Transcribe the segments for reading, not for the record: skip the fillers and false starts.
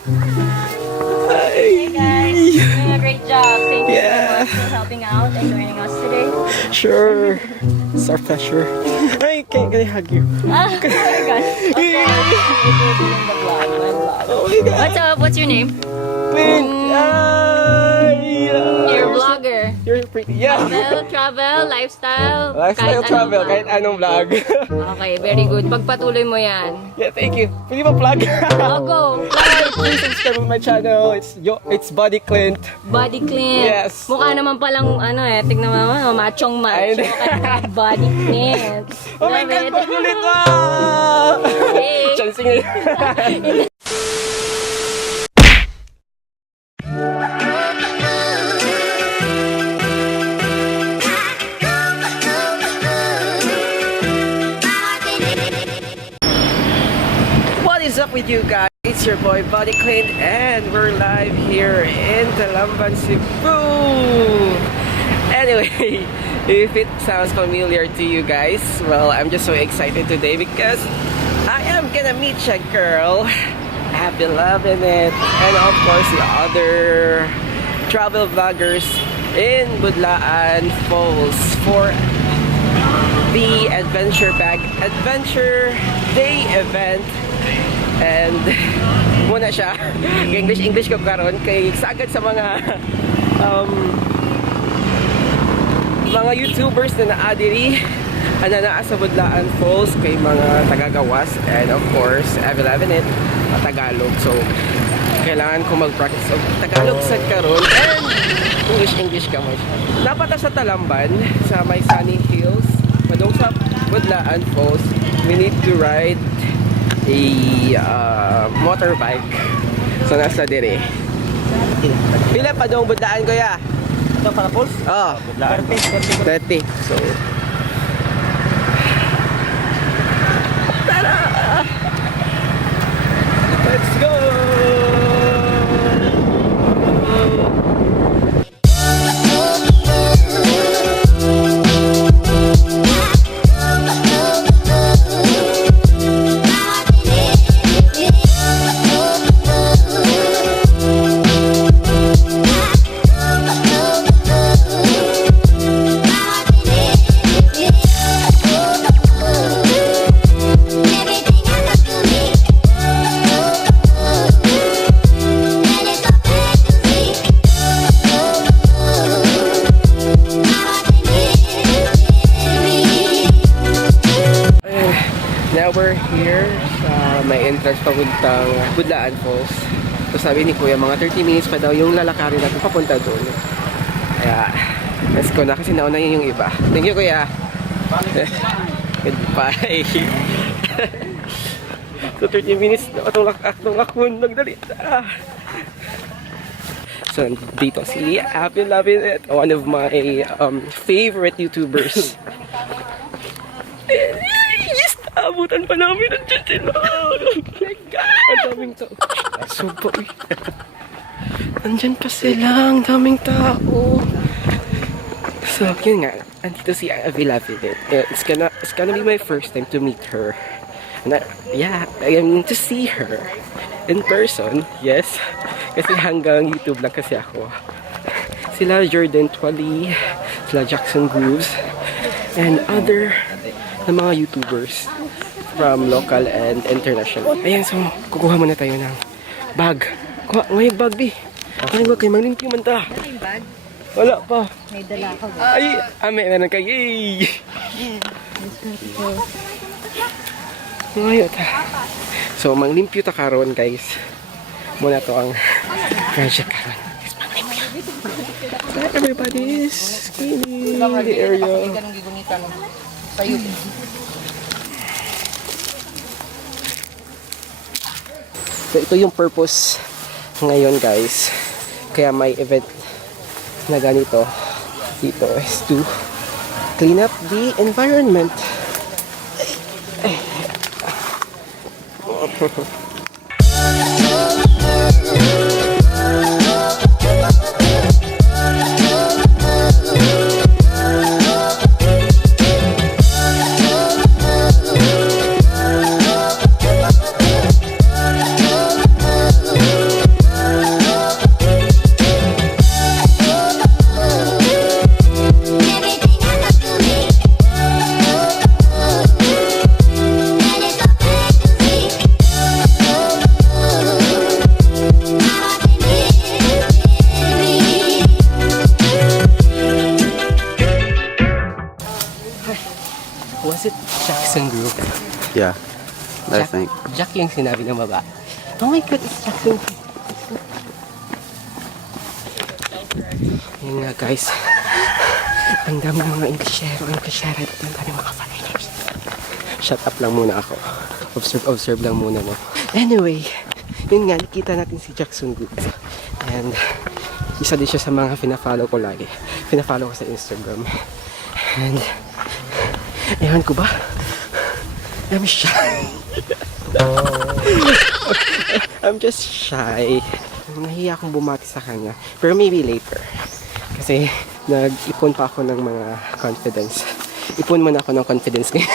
Hey guys, you're doing a great job. Thank you so much for helping out and joining us today. Sure. It's our pleasure. Hey, can I hug you? Oh my gosh. Okay, it will be in the vlog, my vlog. Oh my God. What's up? What's your name? You're a vlogger. You're pretty. Yeah. Travel, lifestyle. Lifestyle travel, kahit anong vlog. Okay, very good. Pagpatuloy mo yan. Yeah, thank you. Pwede ba plug? I'll go. Please subscribe to my channel. It's Body Clint. Body clean. Yes. Mukha naman palang tignan mo, machong macho. Body clean. Oh my God, pagulit mo! Hey. Chancing. What is up with you guys? It's your boy Body Clint and we're live here in Talamban, Cebu. Anyway, if it sounds familiar to you guys, well, I'm just so excited today because I am gonna meet a girl. Avelovinit and of course the other travel vloggers in Budlaan Falls for the Adventure Day event. And muna siya English ko karon kay sagad sa mga YouTubers na naadiri naa sa Budlaan Falls kay mga tagagawas and of course Avelovinit Tagalog, so kailangan ko mag-practice of Tagalog sa karon and English ka mo. Dapat sa Talamban sa may sunny hills padung sa Budlaan Falls, we need to ride a motorbike. So nasa dire. Pila pa dong Budlaan kuya? Ito para Falls? Oh, 30. So tara! Let's go! Now we're here sa may entrance papuntang Budlaan Falls. So sabi ni Kuya, mga 30 minutes pa daw yung lalakarin natin papunta doon. Kaya, let's go na kasi nauna yun yung iba. Thank you Kuya. Goodbye. So 30 minutes na itong lakon nagdali. So dito si Avelovinit, one of my favorite YouTubers. Abutan pa namin ang sila. Oh my God! Ang daming tao. Subo eh. Nandyan pa sila. Ang daming tao. So, yun nga. Andito si Avelovinit. It's gonna be my first time to meet her. And yeah, I am to see her in person. Yes. Kasi hanggang YouTube lang kasi ako. Sila JORDEN TUALLY, sila Jackson Grooves, and other na mga YouTubers from local and international. Ayan, so kukuha muna tayo ng bag. Kuha, ngayong bag di. Ngayong bag kayo, maglimpyo man ta. Bag? Wala pa. May dala ako. Ay, meron kayo. Yay! Ngayon ta. So, manglimpyo ta karon guys. Muna to ang project karon. Everybody is cleaning the area. So ito yung purpose ngayon guys, kaya may event na ganito dito is to clean up the environment. Jack yung sinabi ng baba. Oh my God, it's Jack. Yan nga guys. Ang dami mga Inglesero dito. Ang dami mga foreigners. Shut up lang muna ako. Observe lang muna mo. Anyway, yun nga, nakita natin si Jackson Good. And isa din siya sa mga pina-follow ko lagi. Pina-follow ko sa Instagram. And ewan ko ba? I'm shy. I'm just shy. Nahiya akong bumati sa kanya. Pero maybe later. Kasi nag-ipon pa ako ng mga confidence. Ipon muna ako ng confidence ngayon.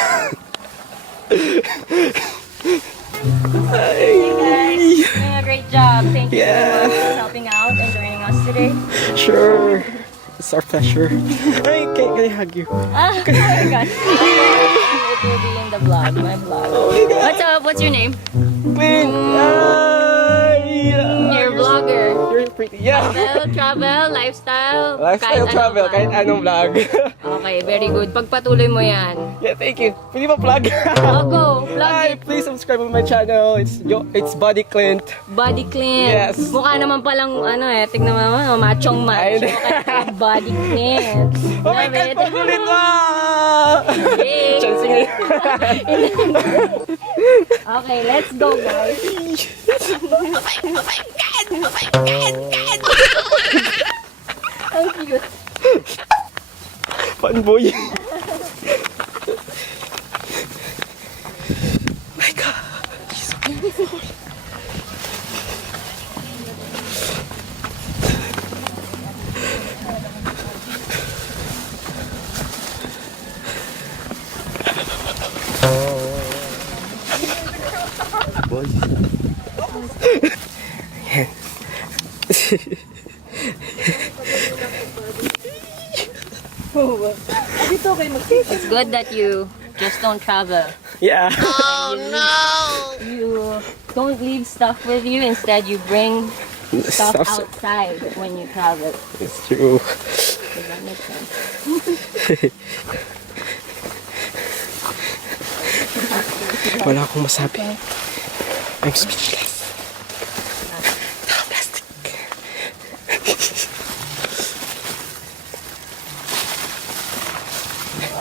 Hey guys, doing a great job. Thank you so much for helping out and joining us today. Sure. It's our pleasure. Hey, can I hug you? Oh my God. It will be in the vlog, my vlog. Oh my God. What's up? What's your name? Wait. You're a vlogger. You're pretty. Yeah. Travel, lifestyle. Lifestyle travel, kahit anong vlog. Okay, very good. Pagpatuloy mo yan. Yeah, thank you. Pwede ba plug? Oh, go. Plug Hi, it. please subscribe on my channel. It's Body Clint. Body clean. Yes. Mukha naman palang tignan mo naman, machong macho. Kaya body clean. Oh my God, pagulit mo! Yay. Chancing. Okay, let's go guys. Ang cute. Fanboy. My God. She's so beautiful. Boy. Yan. It's good that you just don't travel. Yeah. You don't leave stuff with you. Instead, you bring stuff Stuff's- outside when you travel. It's true. Does that make sense? Wala akong masabi. I'm speechless. Naka-plastic.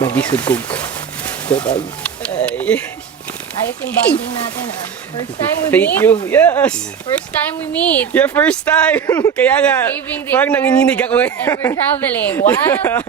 Mabisod kog. Diba? Ay. Ayos yung bonding natin First time we Thank meet. you. Yes. First time we meet. Yeah, first time. Kaya nga, Saving the parang nanginginig ako eh. And we're traveling. Wow.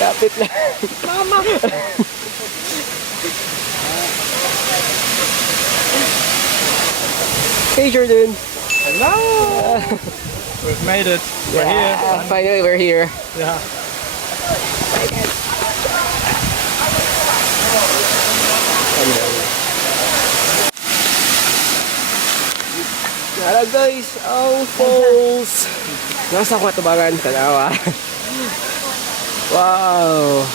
Kapit lang. Mama. Hey Jordan. Hello! We've made it. We're here. Finally we're here. Yeah. Tara guys, ang falls. Nasa Katubangan, Kalawa. Wow.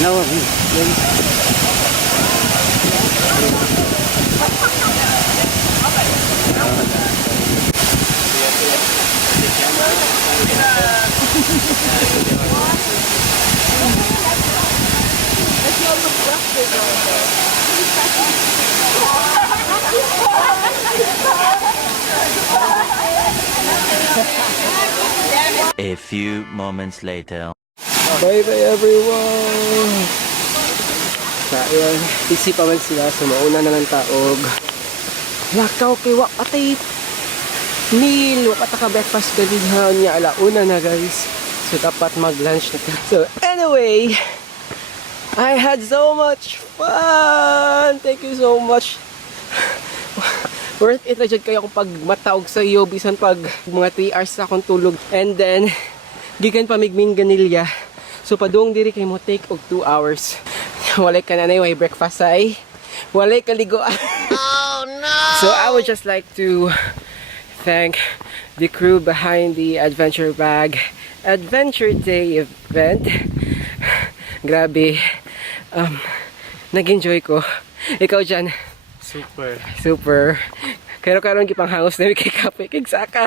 Ano? A few moments later. Bye-bye everyone! Ayun, busy pa man sila. So, mauna na ng taog. Lakaw kay wapatay meal. Wapata ka breakfast galinhaw niya. Alauna na guys. So, dapat mag-lunch na ka. So, anyway, I had so much fun! Thank you so much! Worth it na dyan kayo kung pag mataog sa iyo. Bisan pag mga 3 hours na akong tulog. And then, gigan pa migming ganilya. So, padung diri kay mo take og 2 hours. Walay ka na way breakfast ay. Walay ka ligoan. Oh no! So, I would just like to thank the crew behind the Adventure Bag Adventure Day event. Grabe. Nag-enjoy ko. Ikaw dyan. Super. Pero karon gipanghangos na kay kape kay saka.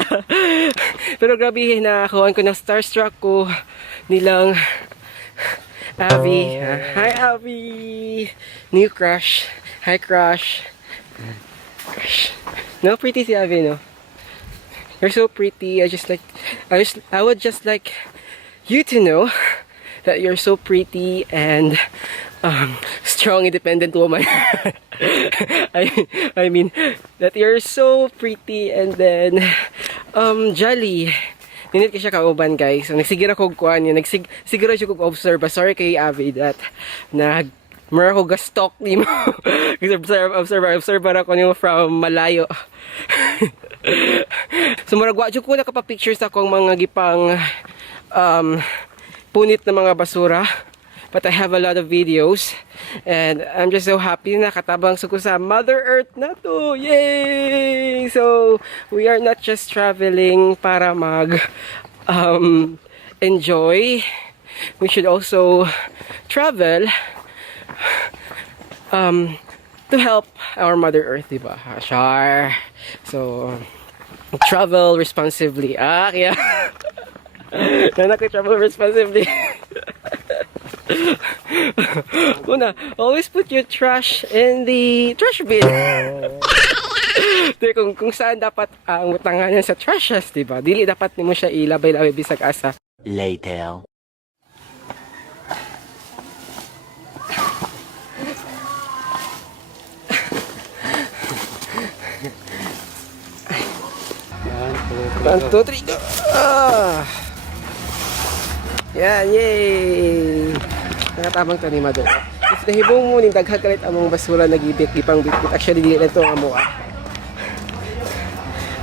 Pero grabe na kuhan ko na starstruck ko nilang Avi. Hi Avi. New crush. Hi crush. No, pretty si Avi, no? You're so pretty. I would just like you to know that you're so pretty and strong, independent woman. I mean that you're so pretty and then jolly. Ninit ka siya kauban guys. So, nagsigira ko kuan yun. Nagsigira siya ko observe. Sorry kay Avi that mara ko gastok ni mo. observe ako ni mo from malayo. So maragwa ko nakapa-pictures ako ang mga gipang punit na mga basura. But I have a lot of videos. And I'm just so happy na katabang ko sa Mother Earth na to. Yay! So, we are not just traveling para enjoy. We should also travel to help our Mother Earth, diba? Char. So, travel responsibly. Kaya. Travel responsibly. Una, always put your trash in the trash bin. kung saan dapat ang utanganan sa trashes, diba? Dili dapat nimo siya ilabay-labay bisag asa. Later. One, two, three, go! Yan, yay! Nakatabang to ni Mother. If nahibong mo ning daghan kalit among basura nagibit-gipang bitbit. Actually, dili na ito ang amo.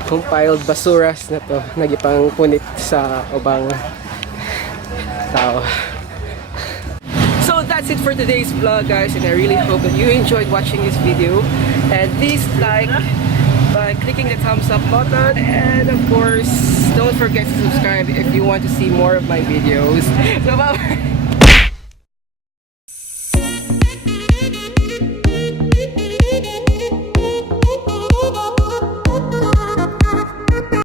Compiled basuras na to. Nagipang punit sa ubang tao. So that's it for today's vlog guys. And I really hope that you enjoyed watching this video. And please like by clicking the thumbs up button, and of course don't forget to subscribe if you want to see more of my videos. So bye.